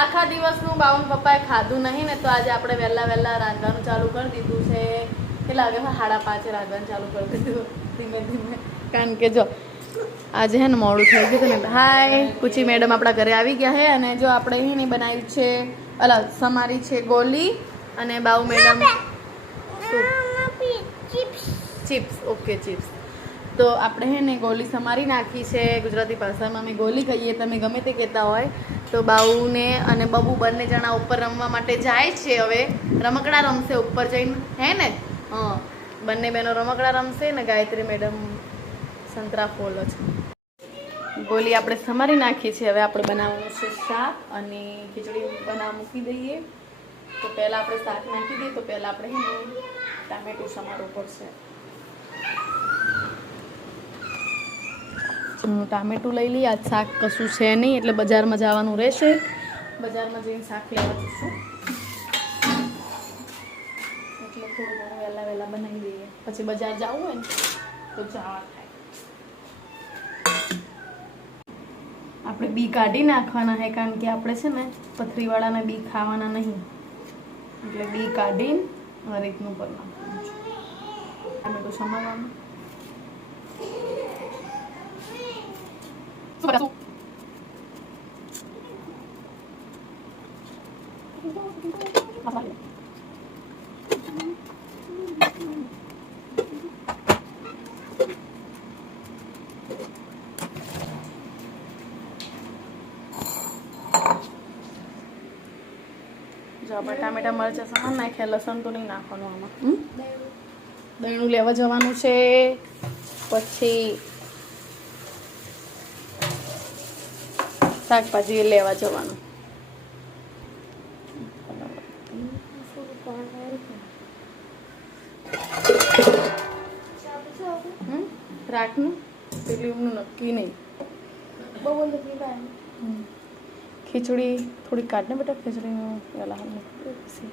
આખા દિવસનું બાઉન પપ્પાએ ખાધું નહીં ને, તો આજે આપણે વહેલા રાંધવાનું ચાલુ કરી દીધું છે. કેટલા વાગે? 5:30 રાંધવાનું ચાલુ કરી દીધું ધીમે ધીમે, કારણ કે જો આજે હે ને મોડું થઈ ગયું ને. હાય કુચી મેડમ આપણા ઘરે આવી ગયા છે. અને જો આપણે અહીં બનાવ્યું છે સમારી છે ગોલી, અને બાઉ મેડમ ચિપ્સ. Okay chips. તો આપણે હે ને ગોલી સમારી નાખી છે. ગુજરાતી ભાષામાં અમે ગોલી કહીએ, તમે ગમે તે કહેતા હોય. તો બાઉને અને બબુ બંને જણા ઉપર રમવા માટે જાય છે. હવે રમકડા રમશે ઉપર જઈને, હે ને? હા, બંને બહેનો રમકડા રમશે ને ગાયત્રી મેડમ સંતરા ફોલો છે. ગોલી આપણે સમારી નાખી છે. હવે આપણે બનાવવાનું છે શાક અને ખીચડી મૂકી દઈએ. તો પહેલાં આપણે શાક નાખી દઈએ. તો પહેલાં આપણે હે ને ટામેટું સમારવું પડશે. ટામેટું લઈ લઈએ. આજ શાક કશું છે નહીં, એટલે બજારમાં જવાનું રહેશે. બજારમાં જઈને શાક લેવા જઈશું, એટલે થોડું ઘણું વહેલા બનાવી દઈએ. પછી બજાર જવું હોય ને તો જવા થાય. આપણે બી કાઢી નાખવાના છે, કારણ કે આપણે છે ને પથરીવાળાના બી ખાવાના નહીં, એટલે બી કાઢીને આ રીતનું પર નાખવાનું છે. ટામેટું સમારવાનું. જો આપણે ટામેટા મરચાં સમાન નાખ્યા, લસણ તો નહીં નાખવાનું આમાં. દહીંનું લેવા જવાનું છે. પછી શાકભાજી લેવા જવાનું. રાખનું પેલું નક્કી નહીં. ખીચડી થોડી કાઢને બેટા, ખીચડીનું પેલા પછી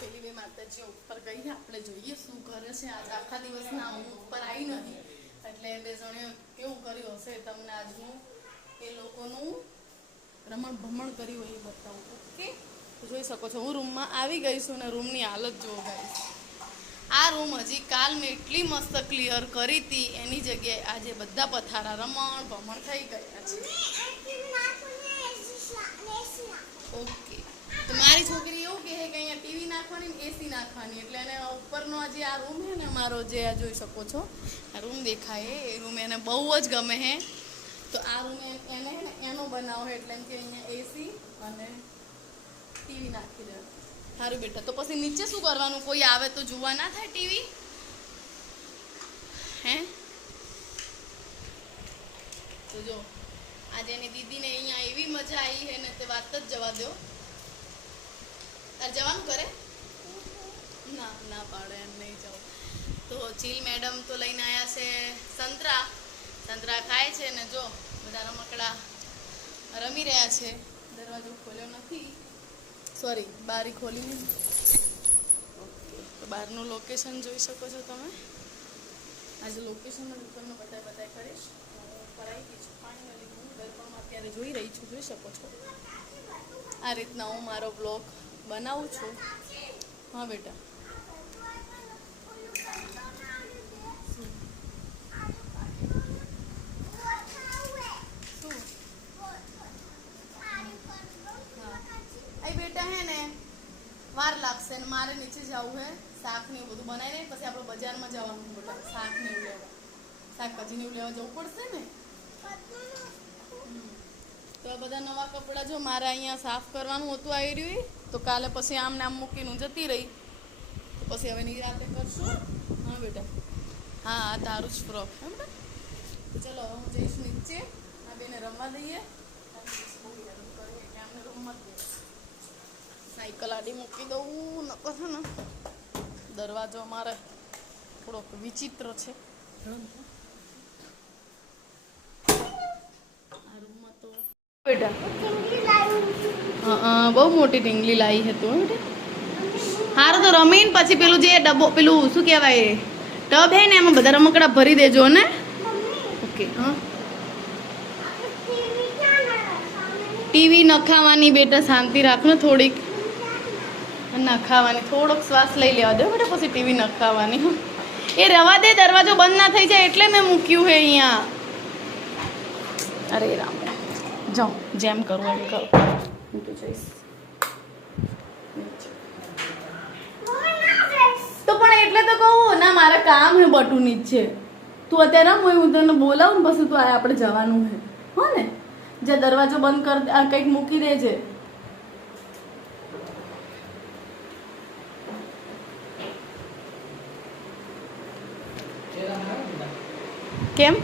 પેલી બે માતાજી ઉપર ગઈ. આપણે જોઈએ શું કરે છે. આજ આખા દિવસના હું ઉપર આવી નથી, એટલે બે જણે કેવું કર્યું હશે તમને આજનું એ લોકોનું રમણ ભમણ કર્યું હોય એ બતાવું. ઓકે, જોઈ શકો છો હું રૂમમાં આવી ગઈ છું ને રૂમની હાલત જોવો ગાઈસ. આ રૂમ હજી કાલ મેં એટલી મસ્ત ક્લિયર કરી હતી, એની જગ્યાએ આજે બધા પથારા રમણ ભમણ થઈ ગયા છે. ઓકે, તો મારી છોકરી એવું કહે કે અહીંયા ટીવી નાખવાની ને એસી નાખવાની, એટલે એને ઉપરનો જે આ રૂમ છે ને મારો, જે આ જોઈ શકો છો આ રૂમ દેખાય, એ રૂમ એને બહુ જ ગમે છે. તો આ રૂમ એને એનો બનાવો, એટલે એમ કે અહીંયા એસી અને ટીવી નાખી દે. સારું બેટા, તો પછી નીચે શું કરવાનું? કોઈ આવે તો જોવા ના થાય ટીવી? હે? તો જો આજે એની દીદીને અહીંયા એવી મજા આવી છે ને તે વાત જ જવા દો. તાર જવાનું કરે? ના પાડે એમ નહીં જાવ. તો ચીલ મેડમ તો લઈને આવ્યા છે સંતરા ખાય છે ને જો બધા રમકડા રમી રહ્યા છે. દરવાજો ખોલ્યો નથી, સોરી બારી ખોલી નહીં. ઓકે, તો બહારનું લોકેશન જોઈ શકો છો તમે. આજે લોકેશન ઉપરનો બતાય કરીશ. ઉપર આવી ગઈ છું ફાઇનલી. હું દર્પણમાં અત્યારે જોઈ રહી છું, જોઈ શકો છો. આ રીતના હું મારો બ્લોગ બનાવું છું. હા બેટા, વાર લાગશે ને મારે નીચે જવું હે. શાક ને એવું બધું બનાવી દે, પછી આપણે બજારમાં જવાનું બેટા. શાક ને એવું લેવા, શાકભાજી ને એવું લેવા જવું પડશે ને. તો બધા નવા કપડાં જો મારે અહીંયા સાફ કરવાનું હતું આવી રહ્યું, તો કાલે પછી આમ ને આમ મૂકીને જતી રહી. તો પછી હવે નિરાતે કરશું. હા બેટા, હા તારું જ ફ્રોક હે બેટા. તો ચલો હવે હું જઈશ નીચે, આ બેને રમવા દઈએ. અમને રૂમમાં જ સાયકલ આડી મૂકી દઉં. નકો છે ને દરવાજો અમારે થોડોક વિચિત્ર છે. આ રૂમમાં તો બેટા બહુ મોટી ઢીંગલી લાવી હતી હારું તો રમીને પછી પેલું જે ડબ્બો પેલું શું કહેવાય ટબ હે ને એમાં બધા રમકડા ભરી દેજો ને ઓકે હા ટીવી નખાવાની બેટા શાંતિ રાખ ને થોડીક નખાવાની થોડોક શ્વાસ લઈ લેવા દો બેટા પછી ટીવી નખાવાની એ રવા દે દરવાજો બંધ ના થઈ જાય એટલે મેં મૂક્યું હે અહીંયા અરે રામ જાઓ જેમ કરવું એમ કરો હું તો જઈશ તો પણ એટલે તો કહું ના મારે કામ હે બટુની જ છે તું અત્યારે રમ હું તને બોલાવું ને પછી તું આ આપણે જવાનું હે હો ને જે દરવાજો બંધ કર કંઈક મૂકી દેજે કેમ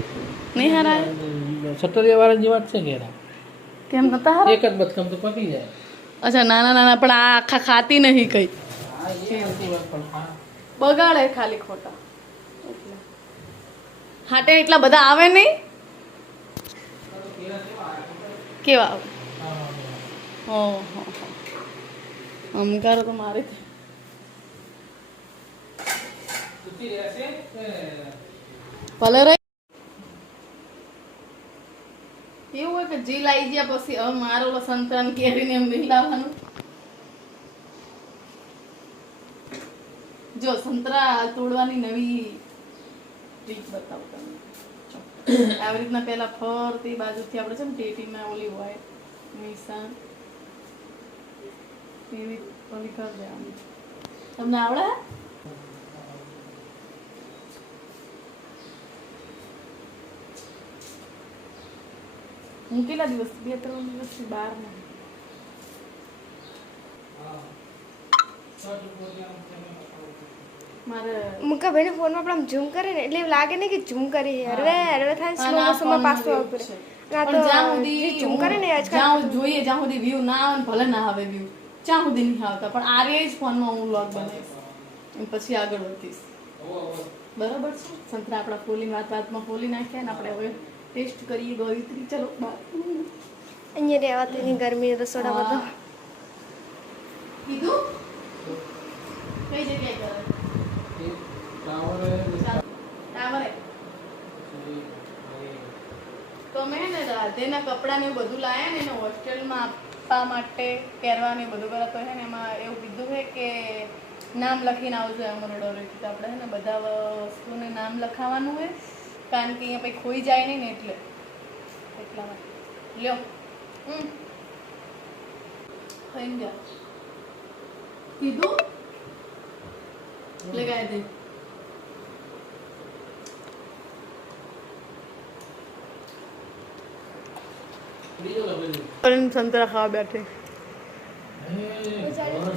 નહીં હારા સટરિયા વાળા જેવા જ છે ઘેરા કેમ નતા હારા એક જ બચકમ તો પતી જાય અચ્છા નાના નાના પણ આ આખા ખાતી નહીં કઈ બગાડે ખાલી ખોટા એટલે હાટે એટલા બધા આવે નહીં કેવા આવે ઓહો અમકાર તો મારી ભલે રે એવું હોય કે જીલ આવી ગયા પછી હવે મારો સંતાન કેરીને એમ નહીં લાવવાનું જો સંતરા તોડવાની નવી ટ્રીક બતાવું તમને આવી રીતના પહેલા ફરતી બાજુથી આપણે છે ને ટેટીમાં ઓલી હોય નિશાન એવી ઓલી કરી દેવાની તમને આવડે હું કેટલા દિવસ 2-3 દિવસથી બહાર ના મારે મુકાભાઈ ના ફોનમાં આપણે ઝૂમ કરે ને એટલે એવું લાગે ને કે ઝૂમ કરી હરવે થાય સ્લો મોશનમાં પાછો આવતો રહે ના તો ઝૂમ કરે ને જ્યાં જોઈએ જ્યાં સુધી વ્યૂ ના આવે ને ભલે ના આવે વ્યૂ જ્યાં સુધી નહીં આવતા પણ આ રે જ ફોનમાં હું વ્લોગ બનાવીશ એમ પછી આગળ વધીશ બરાબર છે સંતરા આપણા ફોલી વાતમાં ફોલી નાખ્યા ને આપણે હવે ટેસ્ટ કરીએ ગોવિત્રી ચલો બહાર અહીંયા રહેવાતી ની ગરમી રસોડા બધો કીધું કઈ જગ્યાએ કરે ટાવરે તો મેં ને રાધેના કપડાં ને એવું બધું લાયા ને એને હોસ્ટેલમાં આપવા માટે પહેરવા ને બધું કરે તો હે ને એમાં એવું કીધું છે કે નામ લખીને આવજો અમારો ડર તો આપણે હે ને બધા વસ્તુને નામ લખાવાનું હોય કારણ કે અહીંયા પછી ખોઈ જાય નહીં ને એટલે એટલા માટે લ્યો ખાઈને જા કીધું લગાય દે સંતરા ખાવા બેઠે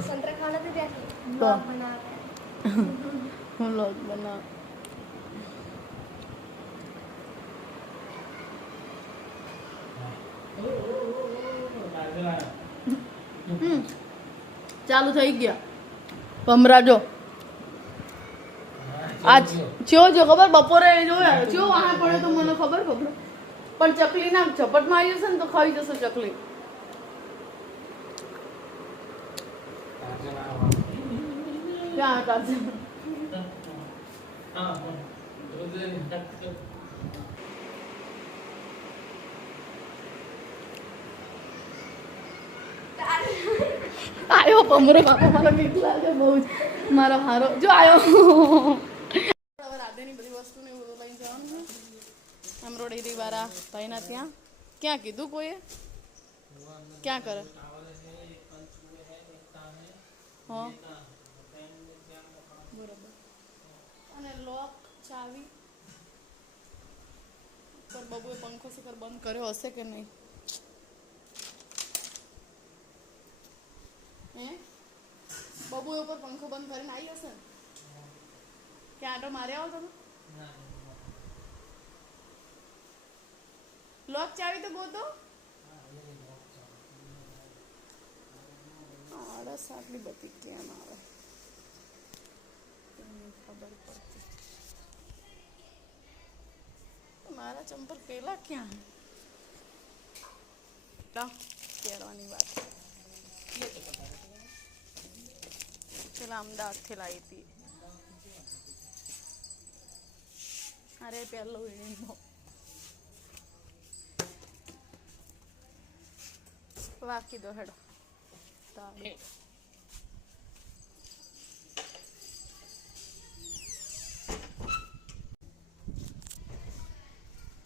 સંતરા ખાવાના તો ત્યાંથી તો બનાવે હું લોગ બનાવ ચાલુ થઈ ગયા ભમરાજો આજ ચો જો ખબર બપોરે જોયા ચો વાહા પડે તો મને ખબર પણ ચકલી ના ઝપટ મારી જશે ને તો ખાઈ જશે ચકલી ક્યાં કાજે આયો ભમરો બાપા મારો બીક લાગે બહુ જ મારો હારો જો આયો હવે રાધેની બધી વસ્તુને એવું લઈ જવાનું છે એમ્બ્રોઇડરી વાળા ભાઈના ત્યાં ક્યાં કીધું કોઈએ ક્યાં કરે હા બરાબર અને લોક ચાવી પર બબુએ પંખો શિખર બંધ કર્યો હશે કે નહીં હે બબુ ઉપર પંખો બંધ કરીને આવી હશે ને ક્યાં આટો મારે આવો તમે લોક ચાવી તો ગોતો આળસ આટલી બધી કેમ આવે ખબર પડતી મારા ચંપલ પેલા ક્યાં પહેરવાની વાત પેલા અમદાવાદથી લાવી હતી. અરે પેલો વીણીનો વાકી દો હેડો.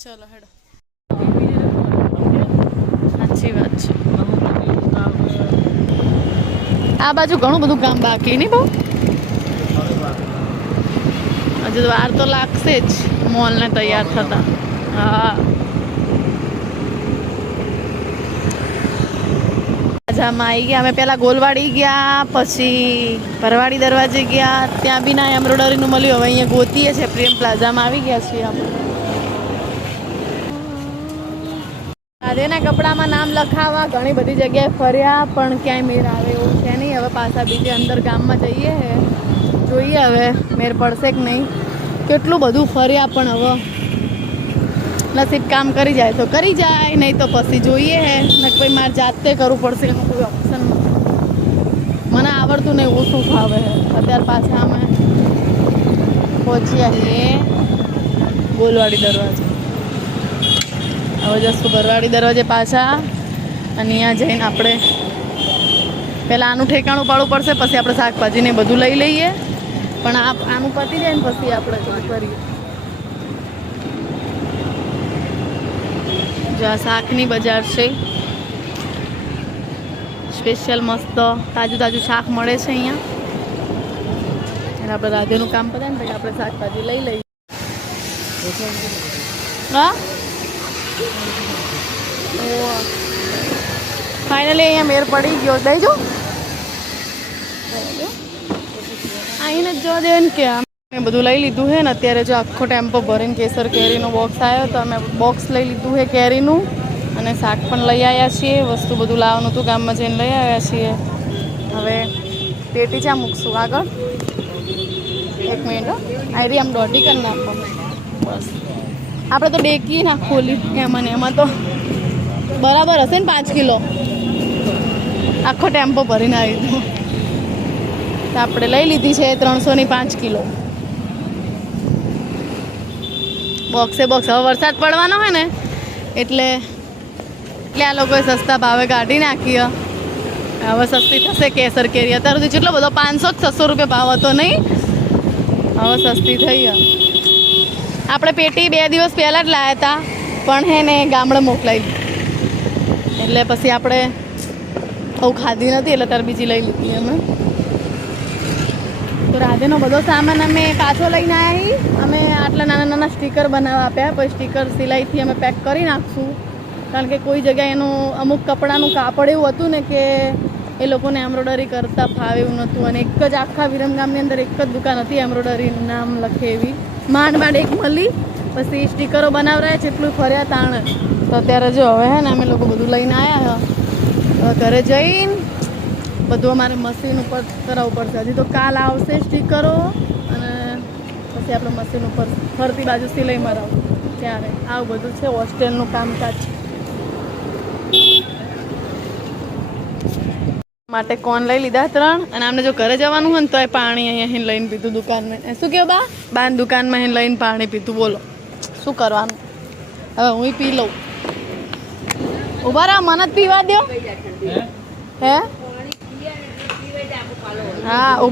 ચલો હેડો. સાચી વાત છે. આ બાજુ ઘણું બધું કામ બાકી નહીં બહુ. હજુ વાર તો લાગશે જ મોલને તૈયાર થતા. હા રાજામાં આવી ગયા અમે. પહેલા ગોલવાડી ગયા, પછી ભરવાડી દરવાજે ગયા, ત્યાં બી ના એમ્બ્રોડરીનું મળ્યું. હવે અહીંયા ગોતીએ છે, પ્રેમ પ્લાઝામાં આવી ગયા છીએ આપણે. રાધેના કપડામાં નામ લખાવવા ઘણી બધી જગ્યાએ ફર્યા, પણ ક્યાંય મેર આવે એવું છે નહીં. હવે પાછા બીજે અંદર ગામમાં જઈએ, જોઈએ હવે મેર પડશે કે નહીં. કેટલું બધું ફર્યા, પણ હવે નસીબ કામ કરી જાય તો કરી જાય, નહીં તો પછી જોઈએ હે ને. કોઈ મારે જાતે કરવું પડશે, એનું કોઈ ઓપ્શન મને આવડતું નહીં. ઓછું ફાવે હે. અત્યારે પાછા અમે પહોંચ્યા છીએ ગોલવાડી દરવાજે. હવે જશું ભરવાડી દરવાજે પાછા, અને અહીંયા જઈને આપણે પહેલાં આનું ઠેકાણું પાડવું પડશે, પછી આપણે શાકભાજીને બધું લઈ લઈએ. પણ આનું પતી જાય ને પછી આપણે કરીએ. જો આ શાકની બજાર છે, સ્પેશિયલ મસ્ત તાજું તાજું શાક મળે છે અહીંયા. અને આપણે રાધેનું કામ પતાય ને પછી આપણે શાકભાજી લઈ લઈએ. હા ફાઇનલી અહીંયા મેર પડી ગયો. દઈ જો આઈને જ જોવા દેવે ને કે અમે બધું લઈ લીધું છે ને. અત્યારે જો આખો ટેમ્પો ભરીને કેસર કેરીનો બોક્સ આવ્યો, તો અમે બોક્સ લઈ લીધું છે કેરીનું, અને શાક પણ લઈ આવ્યા છીએ. વસ્તુ બધું લાવવાનું હતું, ગામમાં જઈને લઈ આવ્યા છીએ. હવે પેટી ચા મૂકશું આગળ. એક મિનિટ આયરી આમ દોઢી કરી નાખો બસ. આપણે તો ડેકી ના ખોલી એમાં ને એમાં તો બરાબર હશે ને 5 કિલો. આખો ટેમ્પો ભરીને આવી દીધું. આપણે લઈ લીધી છે 300ની 5 કિલો બોક્સે બોક્સ. હવે વરસાદ પડવાનો હોય ને એટલે આ લોકોએ સસ્તા ભાવે કાઢી નાખી. હવે સસ્તી થશે કેસર કેરી. અત્યાર સુધી જેટલો બધો 500-600 રૂપિયા ભાવ હતો નહીં, હવે સસ્તી થઈ. આપણે પેટી 2 દિવસ પહેલાં જ લાવ્યા હતા, પણ હે ને ગામડે મોકલાવી, એટલે પછી આપણે બહુ ખાધી નથી, એટલે તાર બીજી લઈ લીધી અમે. તો રાધેનો બધો સામાન અમે પાછો લઈને આવી. અમે આટલા નાના નાના સ્ટીકર બનાવવા આપ્યા, પછી સ્ટીકર સિલાઈથી અમે પેક કરી નાખશું. કારણ કે કોઈ જગ્યાએ એનું અમુક કપડાનું કાપડ એવું હતું ને કે એ લોકોને એમ્બ્રોડરી કરતાં ફાવે એવું નહોતું. અને એક જ આખા વિરમગામની અંદર એક જ દુકાન હતી એમ્બ્રોડરી નામ લખે એવી. માંડ એક મળી, પછી સ્ટીકરો બનાવરાય છે, એટલું ફર્યા તાણ. તો અત્યારે જો હવે હે ને અમે લોકો બધું લઈને આવ્યા. હવે ઘરે જઈને બધું અમારે મશીન ઉપર કરાવવું પડશે. હજી તો કાલ આવશે સ્ટીકરો, અને પછી આપણે મશીન ઉપર ફરતી બાજુ સિલાઈ મરાવું. ત્યારે આવું બધું છે હોસ્ટેલનું કામકાજ. માટે કોન લઈ લીધા 3, અને આમને જો ઘરે જવાનું હોય ને તો એ પાણી અહીંયા લઈને પીધું દુકાનમાં. શું કહો બાન દુકાનમાં લઈને પાણી પીધું. બોલો શું કરવાનું? હવે હું પી લઉં. ઉભા રહો, મને જ પીવા દો. હે હા ઉભા.